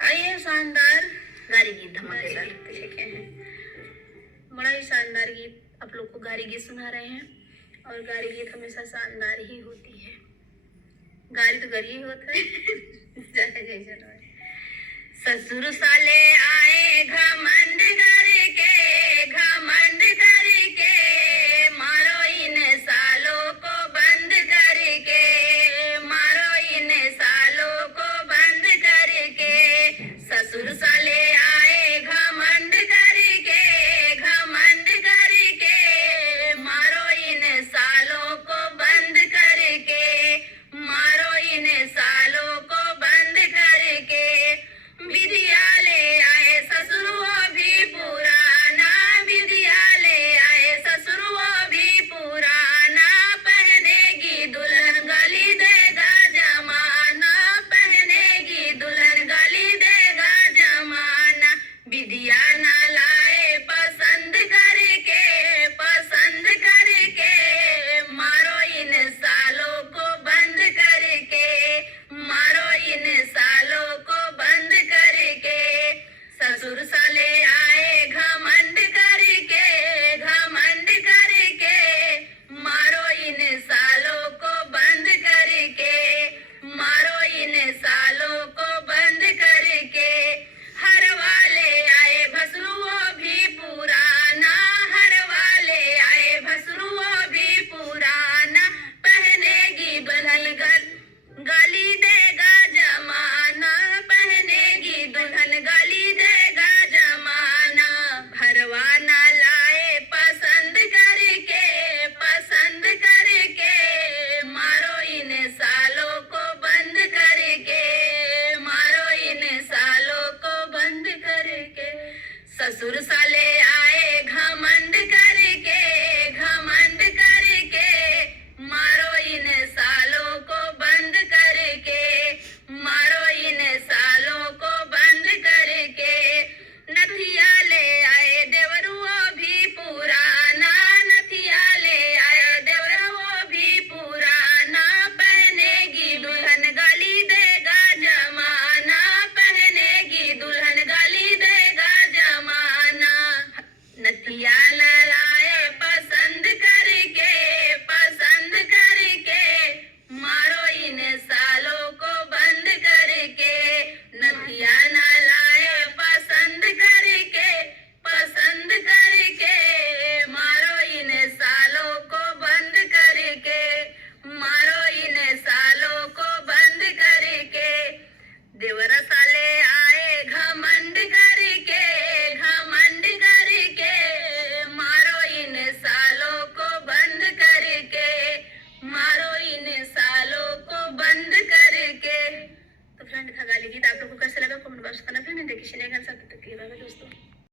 आइए शानदार गारी गीत धमाकेदार देखे हैं। बड़ा ही शानदार गीत आप लोग को गारी गीत सुना रहे हैं और गारी गीत हमेशा शानदार ही होती है। गारी तो गारी ही होता है। ससुर साले आए घमंड करके मारो इन सालों को बंद करके, मारो इन सालों को बंद करके। ससुर साले आए घमंड करके मारो इन सालों को बंद करके, मारो इन सालों को बंद करके। विद्यालय आए ससुर वो भी पुराना, विद्यालय आए ससुर वो भी पुराना। पहनेगी दुल्हन गाली देगा जमाना, पहनेगी दुल्हन गाली देगा जमाना। विद्या ना लाए पसंद करके मारो इन सालों को बंद करके, मारो इन सालों को बंद करके। ससुर साले आए घमंड करके मारो इन सालों को बंद करके, मारो इन सालों को बंद करके। हर वाले आए भसुरुओ भी पुराना, हर वाले आए भसुरुओ भी पुराना। पहनेगी दुल्हन गाली देगा जमाना, पहनेगी दुल्हन गाली देगा जमाना। भरवा ना लाए पसंद करके मारो इन सालों को बंद करके, मारो इन सालों को बंद करके। ससुर साले आए घमंड करके मारो इन सालों को बंद करके, मारो इन सालों को बंद करके। नथिया ले आए देवरुओ भी पुराना, नथिया ले आए देवरुओ भी पुराना। पहनेगी दुल्हन गाली देगा जमाना, पहनेगी दुल्हन गाली देगा जमाना। नथिया न लाए पसंद करके मारो इन सालों को बंद करके। नथिया न लाए पसंद करके मारो इन सालों को बंद करके, मारो इन सालों को बंद करके। देवरा साले आए घमंड करके मारो इन सालों को बंद करके, मारो इन सालों को बंद करके। तो फ्रेंड था गाली गीत, आप लोग को कैसा लगा कमेंट बॉक्स करना। फिर मैं देखिए नए गाने साथ तक के बाय बाय दोस्तों।